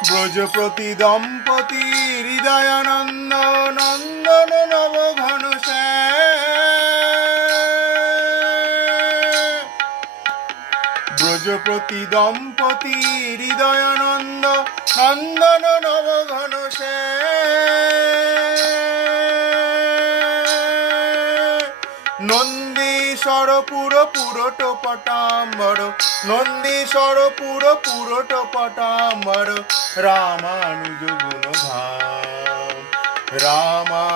ব্রজপতি দম্পতি হৃদয়ানন্দ নন্দন নব ঘন ব্রজপতি দম্পতি হৃদয়ানন্দ নন্দন নব ঘন নন্দীশ্বর পুর পুরট পটাম্বর নন্দীশ্বর পুর পুরট পটাম্বর রামানুজ গুণ ধাম রামা